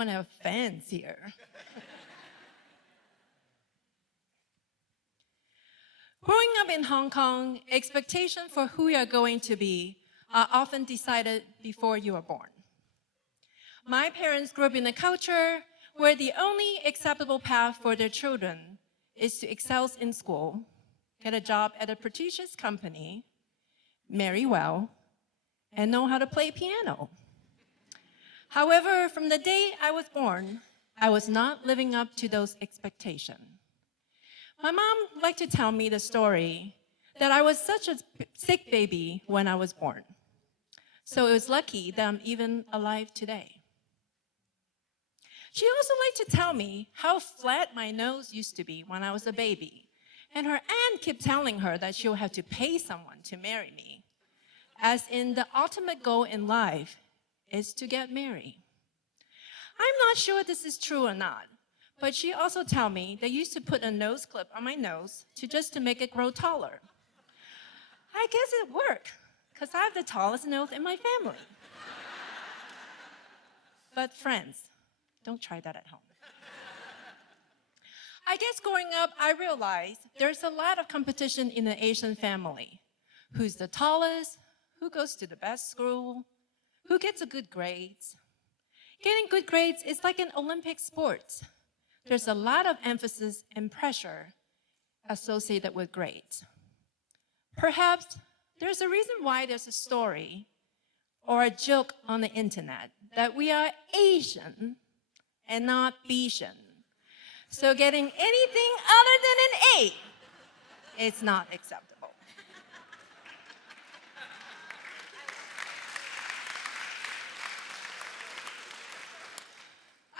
want to have fans here. Growing up in Hong Kong, expectations for who you are going to be are often decided before you are born. My parents grew up in a culture where the only acceptable path for their children is to excel in school, get a job at a prestigious company, marry well, and know how to play piano. However, from the day I was born, I was not living up to those expectations. My mom liked to tell me the story that I was such a sick baby when I was born. So it was lucky that I'm even alive today. She also liked to tell me how flat my nose used to be when I was a baby. And her aunt kept telling her that she'll have to pay someone to marry me, as in the ultimate goal in life is to get married. I'm not sure this is true or not, but she also told me they used to put a nose clip on my nose to make it grow taller. I guess it worked, because I have the tallest nose in my family. But friends, don't try that at home. I guess growing up, I realized there's a lot of competition in an Asian family. Who's the tallest? Who goes to the best school? Who gets a good grades? Getting good grades is like an Olympic sport. There's a lot of emphasis and pressure associated with grades. Perhaps there's a reason why there's a story or a joke on the internet that we are Asian and not Bayesian. So getting anything other than an A is not acceptable.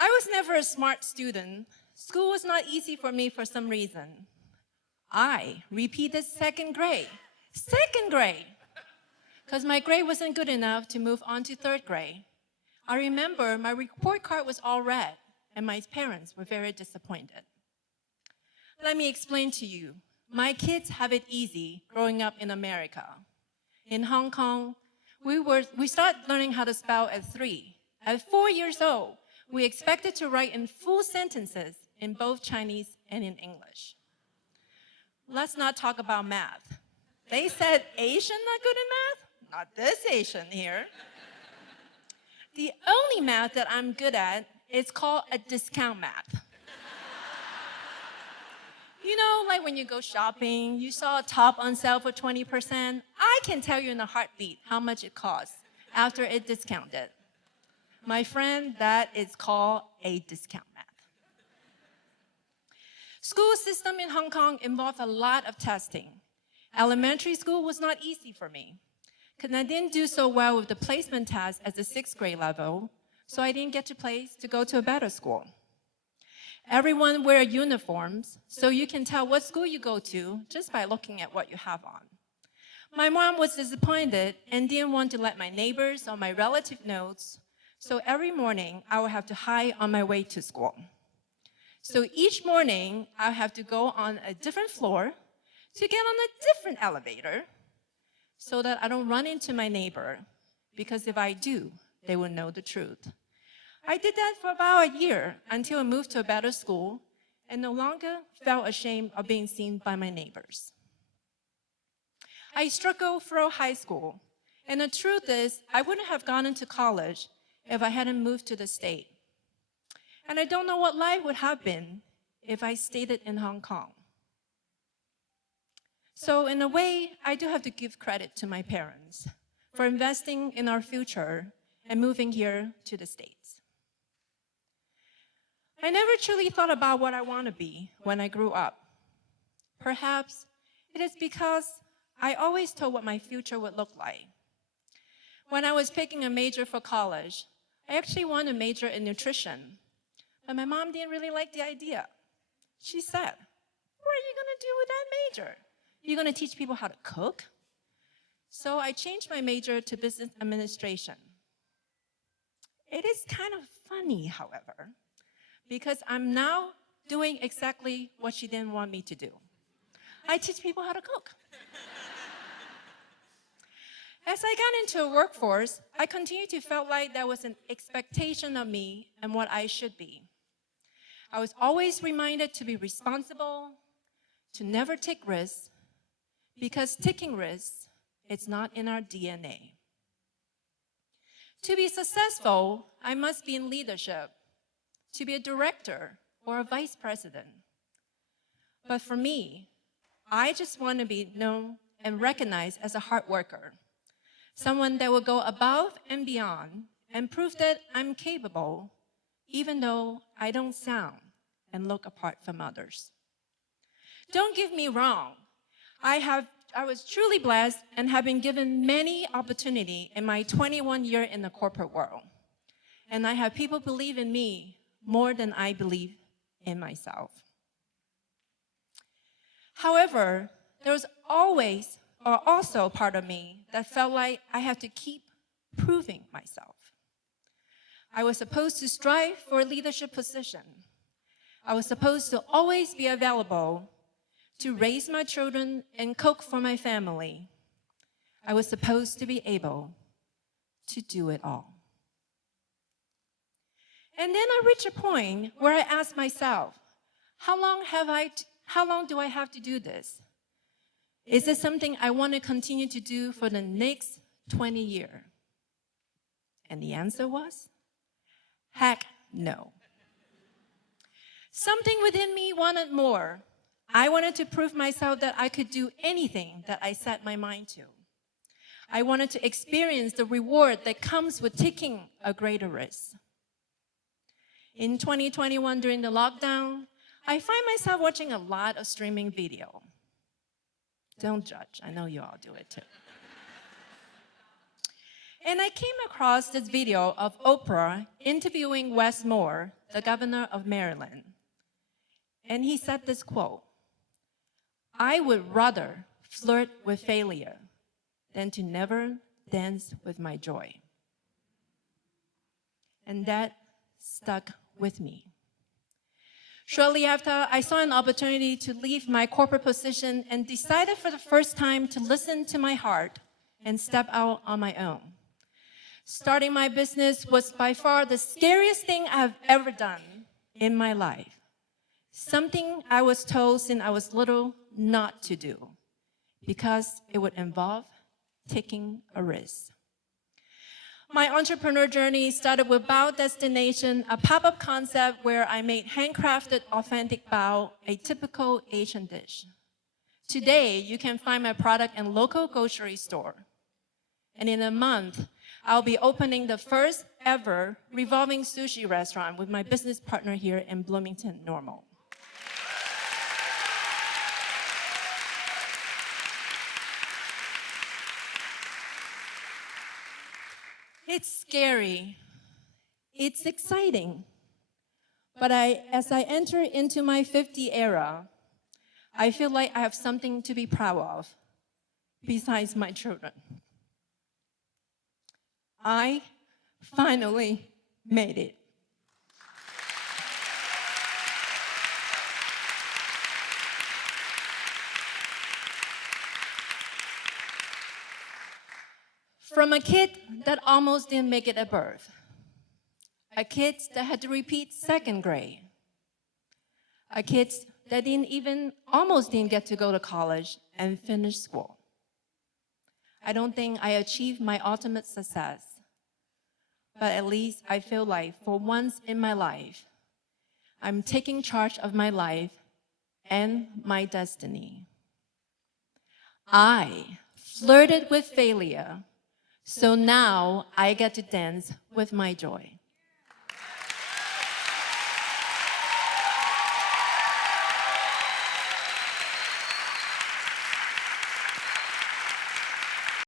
I was never a smart student. School was not easy for me for some reason. I repeated second grade, because my grade wasn't good enough to move on to third grade. I remember my report card was all red, and my parents were very disappointed. Let me explain to you. My kids have it easy growing up in America. In Hong Kong, we started learning how to spell at 3. At 4 years old, we expected to write in full sentences in both Chinese and in English. Let's not talk about math. They said Asian not good in math? Not this Asian here. The only math that I'm good at is called a discount math. You know, like when you go shopping, you saw a top on sale for 20%. I can tell you in a heartbeat how much it costs after it discounted. My friend, that is called a discount math. School system in Hong Kong involved a lot of testing. Elementary school was not easy for me, because I didn't do so well with the placement test at the 6th grade level, so I didn't get to go to a better school. Everyone wear uniforms, so you can tell what school you go to just by looking at what you have on. My mom was disappointed and didn't want to let my neighbors or my relatives know, so every morning I would have to hide on my way to school. So each morning I would have to go on a different floor to get on a different elevator so that I don't run into my neighbor, because if I do, they will know the truth. I did that for about a year until I moved to a better school and no longer felt ashamed of being seen by my neighbors. I struggled through high school, and the truth is I wouldn't have gone into college if I hadn't moved to the state. And I don't know what life would have been if I stayed in Hong Kong. So in a way, I do have to give credit to my parents for investing in our future and moving here to the States. I never truly thought about what I want to be when I grew up. Perhaps it is because I always told what my future would look like. When I was picking a major for college, I actually wanted to major in nutrition, but my mom didn't really like the idea. She said, "What are you going to do with that major? You're going to teach people how to cook?" So I changed my major to business administration. It is kind of funny, however, because I'm now doing exactly what she didn't want me to do. I teach people how to cook. As I got into a workforce, I continued to feel like there was an expectation of me and what I should be. I was always reminded to be responsible, to never take risks, because taking risks is not in our DNA. To be successful, I must be in leadership, to be a director or a vice president. But for me, I just want to be known and recognized as a hard worker, someone that will go above and beyond and prove that I'm capable, even though I don't sound and look apart from others. Don't get me wrong. I was truly blessed and have been given many opportunities in my 21 years in the corporate world. And I have people believe in me more than I believe in myself. However, there was always or also a part of me that felt like I had to keep proving myself. I was supposed to strive for a leadership position. I was supposed to always be available to raise my children and cook for my family. I was supposed to be able to do it all. And then I reached a point where I asked myself, how long do I have to do this? Is this something I want to continue to do for the next 20 years? And the answer was, heck no. Something within me wanted more. I wanted to prove myself that I could do anything that I set my mind to. I wanted to experience the reward that comes with taking a greater risk. In 2021, during the lockdown, I find myself watching a lot of streaming video. Don't judge, I know you all do it too. And I came across this video of Oprah interviewing Wes Moore, the governor of Maryland. And he said this quote, "I would rather flirt with failure than to never dance with my joy." And that stuck with me. Shortly after, I saw an opportunity to leave my corporate position and decided for the first time to listen to my heart and step out on my own. Starting my business was by far the scariest thing I've ever done in my life. Something I was told since I was little not to do, because it would involve taking a risk. My entrepreneur journey started with Bao Destination, a pop-up concept where I made handcrafted authentic bao, a typical Asian dish. Today, you can find my product in local grocery store. And in a month, I'll be opening the first ever revolving sushi restaurant with my business partner here in Bloomington, Normal. It's scary. It's exciting. But as I enter into my 50 era, I feel like I have something to be proud of besides my children. I finally made it. From a kid that almost didn't make it at birth, a kid that had to repeat second grade, a kid that almost didn't get to go to college and finish school. I don't think I achieved my ultimate success, but at least I feel like for once in my life, I'm taking charge of my life and my destiny. I flirted with failure, so now I get to dance with my joy.